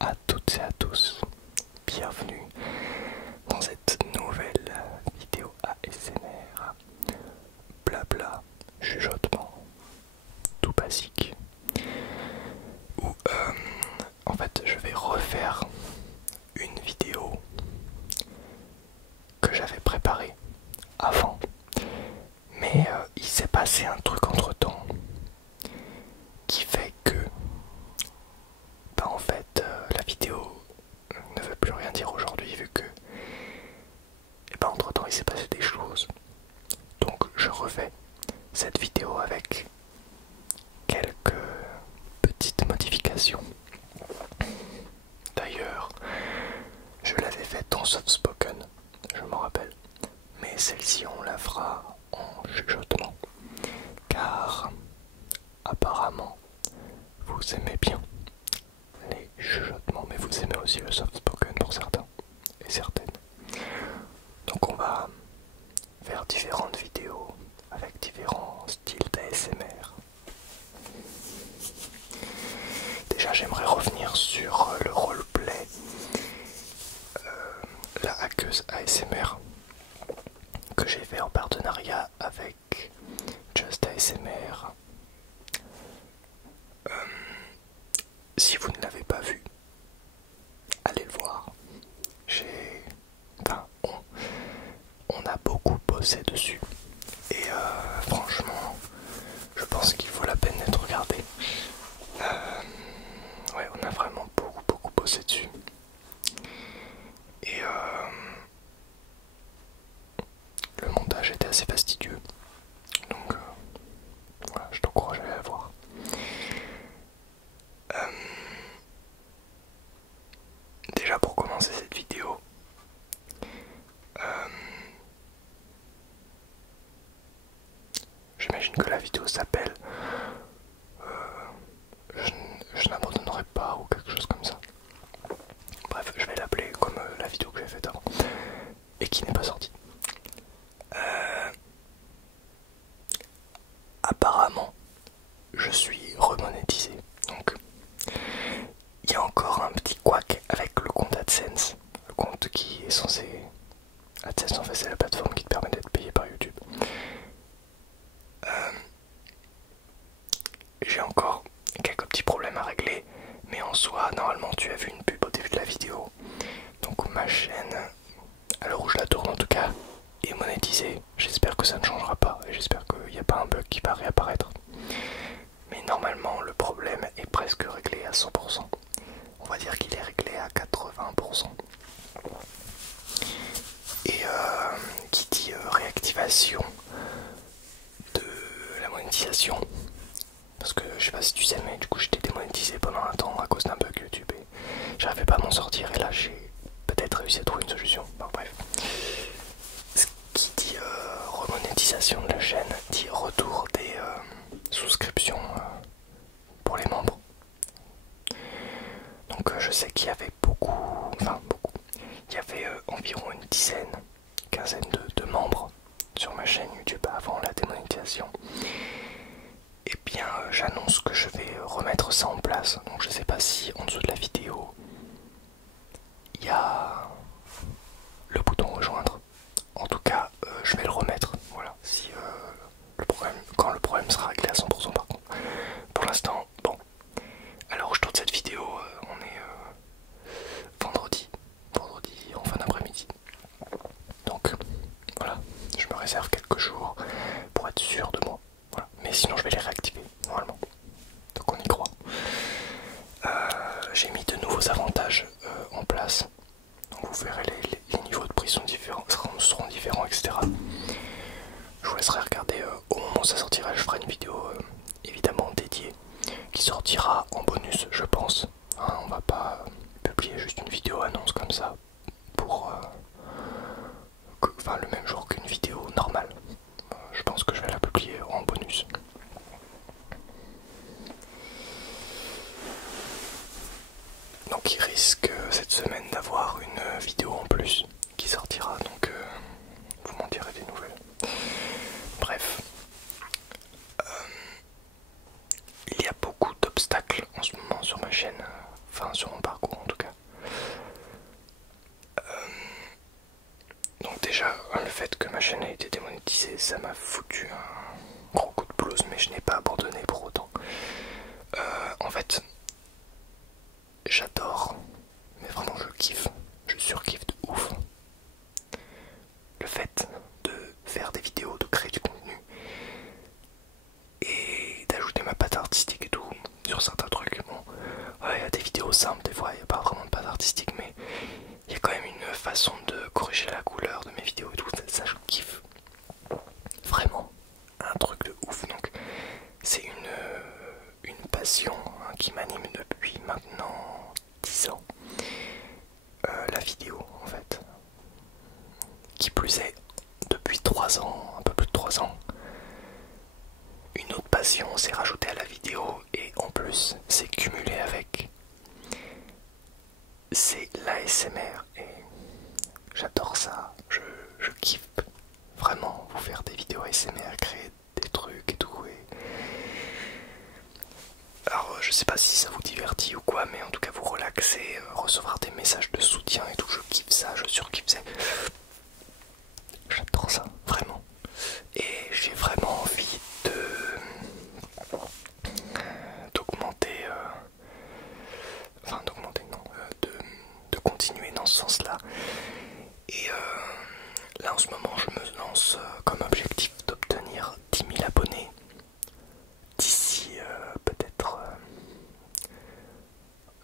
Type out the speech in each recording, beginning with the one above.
à toutes et à tous, bienvenue dans cette nouvelle vidéo ASMR, blabla, chuchotement, tout basique, où en fait je vais refaire une vidéo que j'avais préparée avant, mais il s'est passé un truc entre temps qui fait que en fait la vidéo ne veut plus rien dire aujourd'hui vu que entre temps il s'est passé des choses. Donc je refais cette vidéo avec quelques petites modifications. D'ailleurs, je l'avais faite en soft spoken, je m'en rappelle, mais celle-ci on la fera en chuchotement car apparemment vous aimez bien les chuchotements, mais vous aimez aussi le soft spoken pour certains et certaines. Donc on va faire différentes vidéos avec différents styles d'ASMR. Déjà j'aimerais revenir sur le roleplay, la hackeuse ASMR que j'ai fait en partenariat avec Just ASMR. Si vous ne l'avez pas vu, allez le voir. On a beaucoup bossé dessus et franchement, je pense qu'il vaut la peine d'être regardé. Ouais, on a vraiment beaucoup bossé dessus. Et le montage était assez fastidieux. Donc voilà, je t'encourage à aller la voir. Déjà pour commencer cette vidéo, j'imagine que la vidéo s'appelle je n'abandonnerai pas ou quelque chose comme ça. Bref, je vais l'appeler comme la vidéo que j'ai faite avant et qui n'est pas sortie. Apparemment, je suis remonétisé. Donc, il y a encore un petit couac avec le compte AdSense. Le compte qui est censé... AdSense, en fait, c'est la plateforme qui te permet d'être payé par YouTube. J'ai encore quelques petits problèmes à régler, mais en soi, normalement, tu as vu une pub au début de la vidéo. Donc ma chaîne, à l'heure où je la tourne en tout cas, est monétisée. J'espère que ça ne changera pas et j'espère qu'il n'y a pas un bug qui va réapparaître. Mais normalement, le problème est presque réglé à 100%. On va dire qu'il est réglé à 80%. Et qui dit réactivation de la monétisation, parce que je sais pas si tu sais, mais du coup j'étais démonétisé pendant un temps à cause d'un bug YouTube et j'arrivais pas à m'en sortir, et là j'ai peut-être réussi à trouver une solution. Bon, bref, ce qui dit remonétisation de la chaîne dit retour des souscriptions pour les membres. Donc je sais qu'il y avait il y avait environ une dizaine, quinzaine de membres sur ma chaîne YouTube avant la démonétisation. Et bien j'annonce que je vais remettre ça en place. Donc je sais pas si en dessous de la vidéo il y a le bouton rejoindre. En tout cas je vais le remettre. Voilà, si quand le problème sera réglé à 100% par contre. Pour l'instant, bon, alors je tourne cette vidéo, on est vendredi en fin d'après-midi. Donc voilà, je me réserve quelques jours pour être sûr de moi. Voilà. Mais sinon je vais les réactiver normalement. Donc on y croit. J'ai mis de nouveaux avantages en place. Donc vous verrez les niveaux de prix seront différents, etc. Je vous laisserai regarder au moment où ça sortira. Je ferai une vidéo évidemment dédiée qui sortira en bonus, je pense. Hein, on va pas publier juste une vidéo annonce comme ça pour le même jour qu'une vidéo normale. Je pense que je vais la publier en bonus. Donc il risque cette semaine d'avoir une vidéo en plus qui sortira, donc vous m'en direz des nouvelles. Bref, il y a beaucoup d'obstacles en ce moment sur ma chaîne, enfin sur mon parcours en tout chaîne a été démonétisée, ça m'a foutu un gros coup de blues, mais je n'ai pas abandonné pour autant. En fait, j'adore, mais vraiment je kiffe, je surkiffe de ouf le fait de faire des vidéos, de créer du contenu et d'ajouter ma patte artistique et tout sur certains trucs. Bon, ouais, il y a des vidéos simples, des fois il n'y a pas vraiment de patte artistique, mais il y a quand même une façon de corriger la couleur de mes vidéos et tout, ça je kiffe. Vraiment, un truc de ouf. Donc, c'est une passion qui m'anime depuis maintenant 10 ans. La vidéo en fait. Qui plus est, depuis 3 ans, un peu plus de 3 ans, une autre passion s'est rajoutée à la vidéo et en plus c'est cumulé avec. C'est l'ASMR et j'adore ça, je kiffe vraiment vous faire des vidéos ASMR, créer des trucs et tout. Alors je sais pas si ça vous divertit ou quoi, mais en tout cas vous relaxez, recevoir des messages de soutien et tout, je kiffe ça, je surkiffe ça. J'adore ça, vraiment. Et j'ai vraiment envie d'augmenter, de continuer dans ce sens-là. Et là en ce moment je me lance comme objectif d'obtenir 10 000 abonnés d'ici peut-être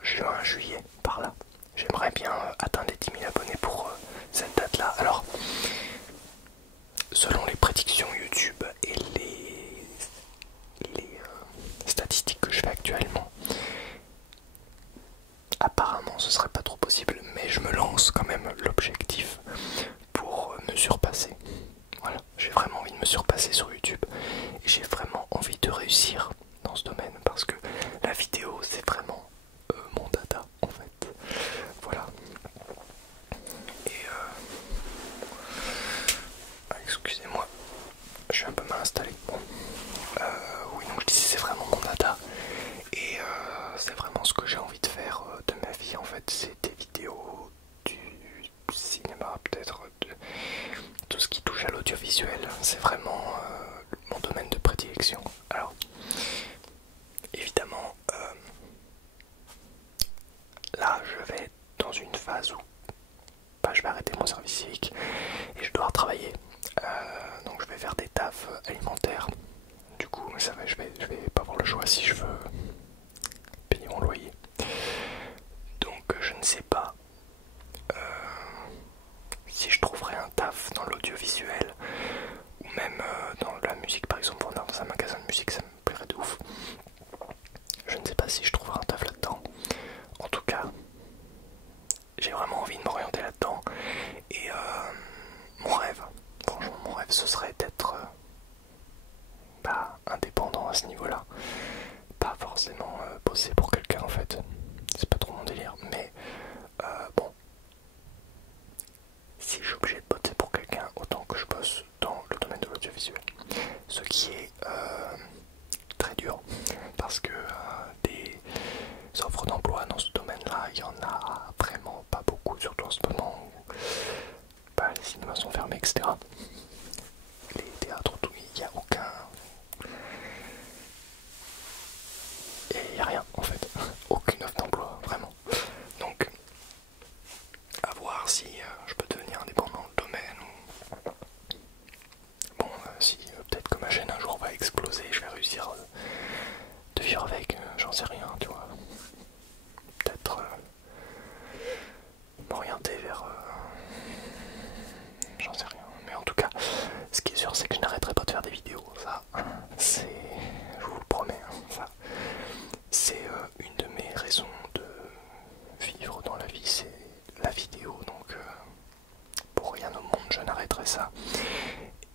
juin, juillet, par là. J'aimerais bien atteindre les 10 000 abonnés pour cette date-là. Alors, selon les prédictions YouTube et les statistiques que je fais actuellement, apparemment ce serait pas trop possible, mais je me lance quand même l'objectif pour me surpasser. Voilà, j'ai vraiment envie de me surpasser sur YouTube et j'ai vraiment envie de réussir dans ce domaine parce que la vidéo c'est vraiment mon dada en fait. Voilà. Et excusez-moi, je suis un peu mal installé. Bon. Oui, donc je disais c'est vraiment mon dada et c'est vraiment ce que j'ai envie de faire de ma vie en fait. C'est des vidéos, du cinéma, peut-être de tout ce qui touche à l'audiovisuel. C'est vraiment mon domaine de prédilection. Alors, évidemment, là je vais dans une phase où bah, je vais arrêter mon service civique et je dois retravailler. Donc je vais faire des tafs alimentaires. Du coup, ça va, je vais pas avoir le choix si je veux payer mon loyer. Donc je ne sais pas si je trouverai un taf dans l'audiovisuel ou même dans la musique, par exemple, dans un magasin de musique, ça me plairait de ouf. Je ne sais pas si je trouverai un taf là-dedans. En tout cas, j'ai vraiment envie de m'orienter là-dedans. Et mon rêve, franchement, mon rêve, ce serait d'être indépendant à ce niveau-là. Pas forcément bosser pour quelqu'un en fait. C'est pas trop mon délire. Mais bon, si je suis obligé de bosser pour quelqu'un, autant que je bosse dans le domaine de l'audiovisuel. Ce qui est très dur parce que des offres d'emploi dans ce domaine-là, il y en a vraiment pas beaucoup, surtout en ce moment où les cinémas sont fermés, etc. Les théâtres, tout, il n'y a aucun. Et il n'y a rien en fait, aucune offre d'emploi, vraiment. Donc, à voir si je peux devenir indépendant dans le domaine ou. Bon, si peut-être que ma chaîne un jour va exploser, je vais réussir de vivre avec, j'en sais rien, tu vois. Peut-être m'orienter vers. J'en sais rien. Mais en tout cas, ce qui est sûr, c'est que je n'arrêterai pas de faire des vidéos. Ça, c'est. Je vous le promets, ça. C'est une de mes raisons de vivre dans la vie, c'est la vidéo. Donc, pour rien au monde, je n'arrêterai ça.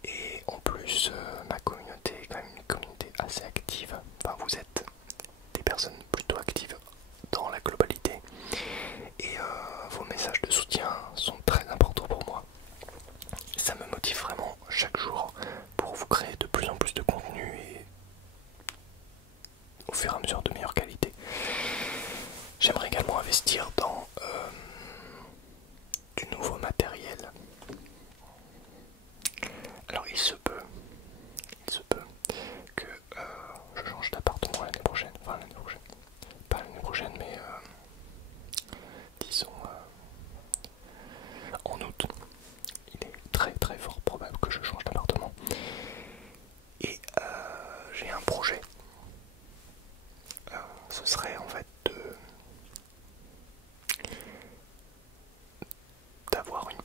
Et en plus, ma communauté est quand même une communauté assez active. Enfin, vous êtes des personnes plutôt actives dans la globalité. Et vos messages de soutien sont très importants pour moi. Ça me motive vraiment chaque jour pour vous créer de plus en plus de contenu et au fur et à mesure de meilleure qualité. J'aimerais également investir dans du nouveau matériel.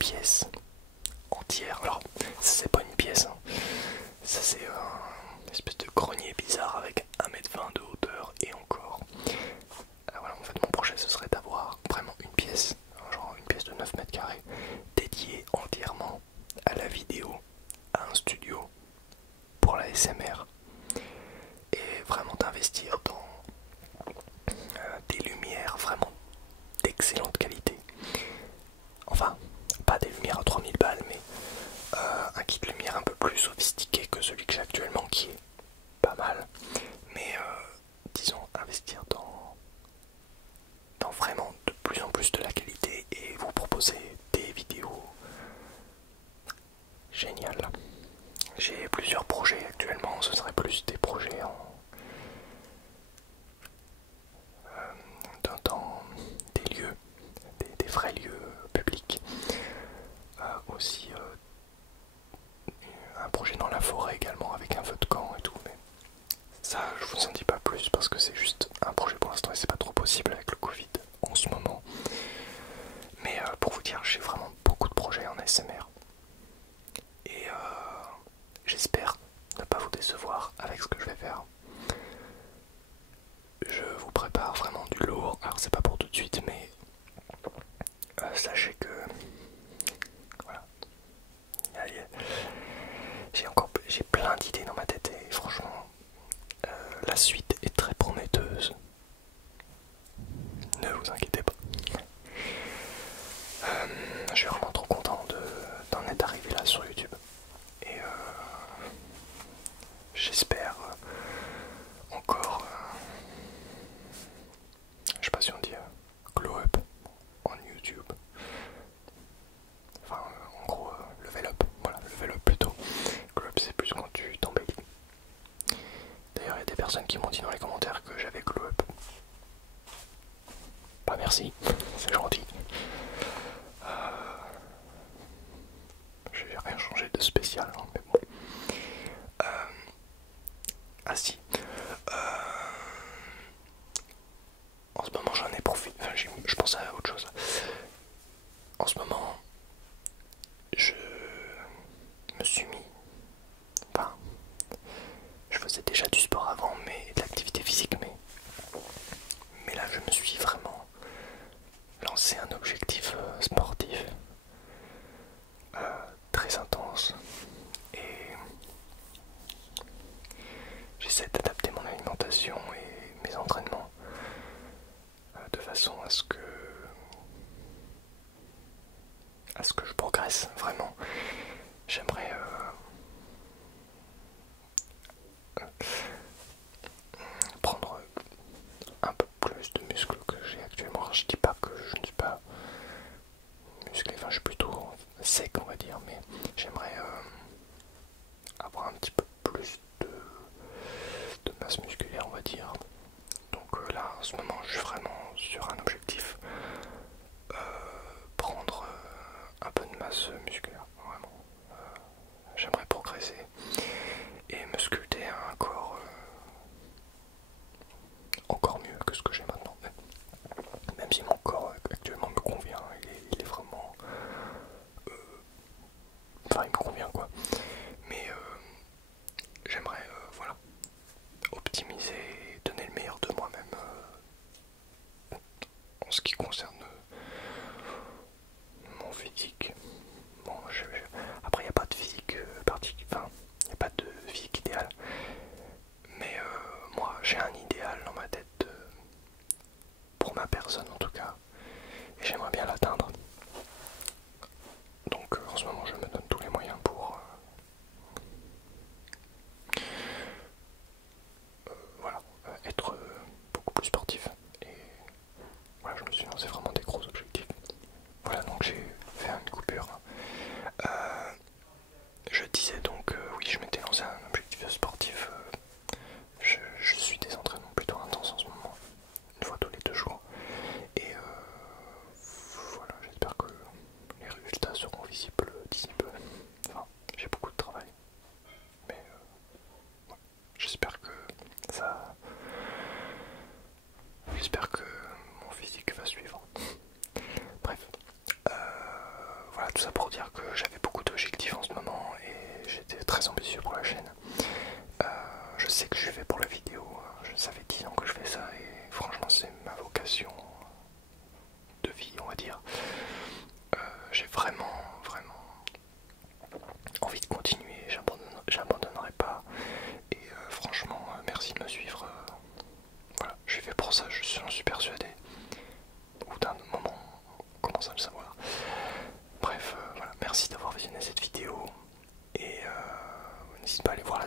pièce entière. Alors ça c'est pas une pièce, hein. Ça c'est une espèce de grenier bizarre avec 1,20 m de hauteur et encore. Voilà, en fait mon projet ce serait d'avoir vraiment une pièce, genre une pièce de 9 m², dédiée entièrement à la vidéo, à un studio pour la SMR, et vraiment d'investir dans des lumières vraiment d'excellente qualité. Enfin, pas des lumières à 3000 balles, mais un kit lumière un peu plus sophistiqué que celui que j'ai actuellement, qui est pas mal. Mais disons, investir dans vraiment de plus en plus de la qualité et vous proposer des vidéos géniales. J'ai plusieurs projets actuellement, ce serait plus des projets dans des lieux, des vrais lieux publics. Aussi un projet dans la forêt également avec un feu de camp et tout, mais ça je vous en dis pas plus parce que c'est juste un projet pour l'instant et c'est pas trop possible avec le Covid en ce moment. Mais pour vous dire, j'ai vraiment beaucoup de projets en ASMR et j'espère ne pas vous décevoir avec ce que je vais faire. Je vous prépare vraiment du lourd, alors c'est pas pour tout de suite, mais sachez que voilà, j'ai plein d'idées dans ma tête et franchement la suite est très prometteuse. Ne vous inquiétez pas. Je suis vraiment trop content d'en être arrivé là sur YouTube. Et j'espère encore, je sais pas si on dit glow up en YouTube. Enfin, en gros, level up. Voilà, level up plutôt. Glow up, c'est plus quand tu t'embellis. D'ailleurs, il y a des personnes qui m'ont dit dans les commentaires que j'avais glow up. Bah merci, c'est gentil. J'ai rien changé de spécial, hein, mais bon. Ah si. En ce moment j'en ai profité. Enfin, je pense à autre chose. En ce moment, je me suis mis. Enfin, je faisais déjà du sport avant, mais de l'activité physique, mais là je me suis vraiment lancé un objectif sportif très intense et j'essaie d'adapter mon alimentation et mes entraînements de façon à ce que je progresse vraiment. J'aimerais prendre un peu plus de muscles que j'ai actuellement. Alors, je dis pas que je ne suis pas musclé, enfin je suis plutôt sec on va dire, mais j'aimerais avoir un petit peu plus de masse musculaire on va dire. Donc là en ce moment je suis vraiment sur un objectif, prendre un peu de masse musculaire.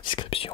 description